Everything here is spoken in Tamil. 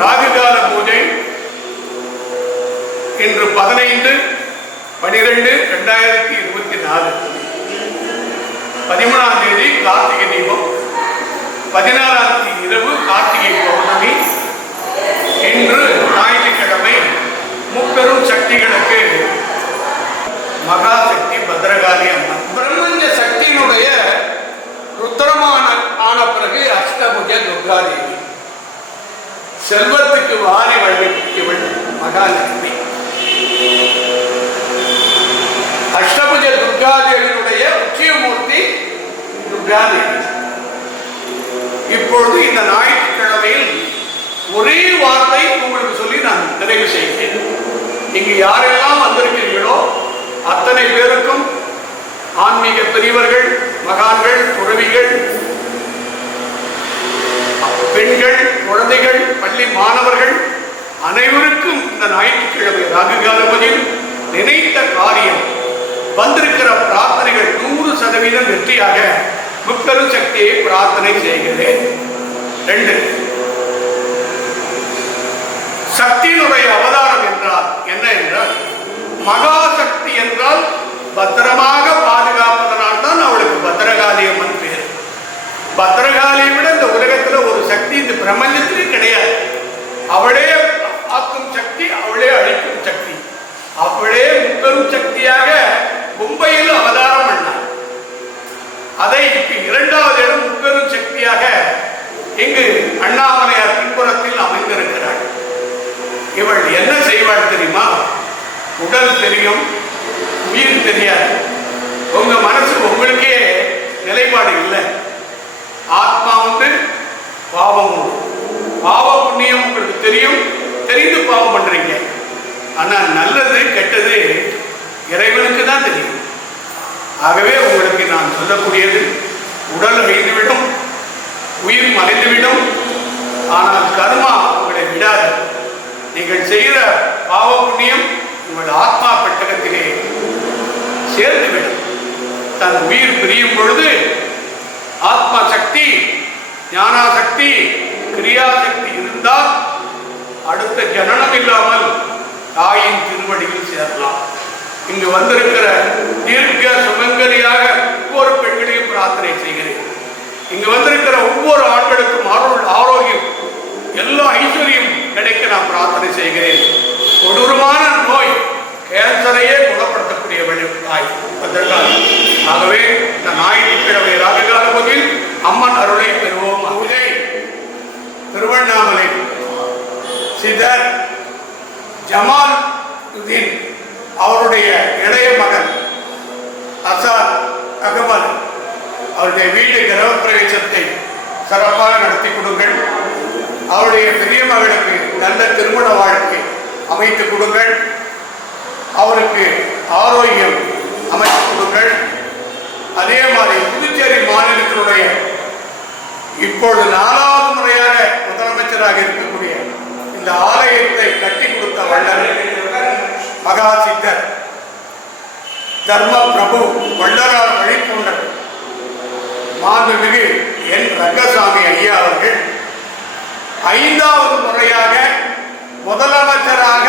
ராகுகால பூஜை இன்று பதினைந்து பனிரெண்டு ரெண்டாயிரத்தி இருபத்தி நாலு. பதிமூணாம் தேதி கார்த்திகை தீபம். பதினாறாம் தேதி இரவு கார்த்திகை பௌர்ணமி. இன்று ஞாயிற்றுக்கிழமை முப்பெரும் சக்திகளுக்கு மகாசக்தி பத்ரகாளி அம்மன். பிரம்மஞ்ச சக்தியினுடைய ருத்திரமான ஆன பிறகு அஷ்டபுஜ துர்காதேவி. செல்வத்துக்கு வாரி வழங்கியவள் மகாலட்சுமி. அஷ்டபுஜ துர்காதேவியினுடைய உச்சியமூர்த்தி துர்காதேவி. இப்பொழுது இந்த ஞாயிற்றுக்கிழமையில் ஒரே வார்த்தை உங்களுக்கு சொல்லி நான் நிறைவு செய்கிறேன். இங்கு யாரெல்லாம் வந்திருக்கிறீர்களோ அத்தனை பேருக்கும் ஆன்மீக பெரியவர்கள் மகான்கள் துறவிகள் குழந்தைகள் மாணவர்கள் அனைவருக்கும் இந்த ஞாயிற்றுக்கிழமை ராகுகாலபதியில் நினைத்த காரியம் வந்திருக்கிற பிரார்த்தனைகள் நூறு சதவீதம் வெற்றியாக முப்பெரும் சக்தியை பிரார்த்தனை செய்கிறேன். ரெண்டு சக்தியினுடைய அவதாரம் என்றால் என்ன என்றால் மகாசக்தி என்றால் பத்திரமாக பாதுகாப்பதனால் தான் அவளுக்கு பத்திரகாளி அம்மன் பேர். பத்திரகாளியை விட இந்த உலகத்தில் ஒரு சக்தி இந்த பிரபஞ்சத்தில் உடல் தெரியும் உயிர் தெரியாது. உங்க மனசு உங்களுக்கே நிலைப்பாடு இல்லை. ஆத்மா உண்டு பாவம் உண்டு. பாவ புண்ணியம் உங்களுக்கு தெரியும் தெரிந்து பாவம் பண்றீங்க. ஆனா நல்லது கெட்டது இறைவனுக்கு தான் தெரியும். ஆகவே உங்களுக்கு நான் சொல்லக்கூடியது உடல் அழிந்துவிடும் உயிர் மறைந்துவிடும். ஆனால் கர்மா உங்களை விடாது. நீங்கள் செய்கிற பாவ புண்ணியம் உங்கள் ஆத்மா பெட்டகத்திலே சேர்ந்துவிடும். தன் உயிர் பிரியும் பொழுது ஆத்மா சக்தி ஞானாசக்தி கிரியாசக்தி இருந்தால் அடுத்த ஜனனம் இல்லாமல் தாயின் திருவடியில் சேரலாம். இங்கு வந்திருக்கிற தீர்க்க சுமங்கலியாக ஒவ்வொரு பெண்களையும் பிரார்த்தனை செய்கிறேன். இங்கு வந்திருக்கிற ஒவ்வொரு ஆண்களுக்கும் அருள் ஆரோக்கியம் எல்லா ஐஸ்வர்யம் கிடைக்க நான் பிரார்த்தனை செய்கிறேன். கொடூரமான நோய் கேன்சரையே குணப்படுத்தக்கூடிய வழி தாய் அதெல்லாம் ஆகவே இந்த ஞாயிற்றுக்கிழமை ராஜகால போதில் அம்மன் அருளை பெறுவோம். அருளை திருவண்ணாமலை சிதர் ஜமால் உதீன் அவருடைய இளைய மகன் அசார் அகமது அவருடைய வீடு கிரகப்பிரவேசத்தை சிறப்பாக நடத்தி கொடுங்கள். அவருடைய பெரிய மகளுக்கு நல்ல திருமண வாழ்க்கை அமைத்து கொடுங்கள். அவருக்கு ஆரோக்கியம் அமைத்துக் கொடுங்கள். அதே மாதிரி புதுச்சேரி மாநிலத்தினுடைய இப்பொழுது நாலாவது முறையாக முதலமைச்சராக இருக்கக்கூடிய இந்த ஆலயத்தை கட்டி கொடுத்த வள்ளல் மகா சித்தர் தர்ம பிரபு வள்ளலார் வழிபூண்டர் மாண்புமிகு என் ரங்கசாமி ஐயா அவர்கள் ஐந்தாவது முறையாக முதலமைச்சராக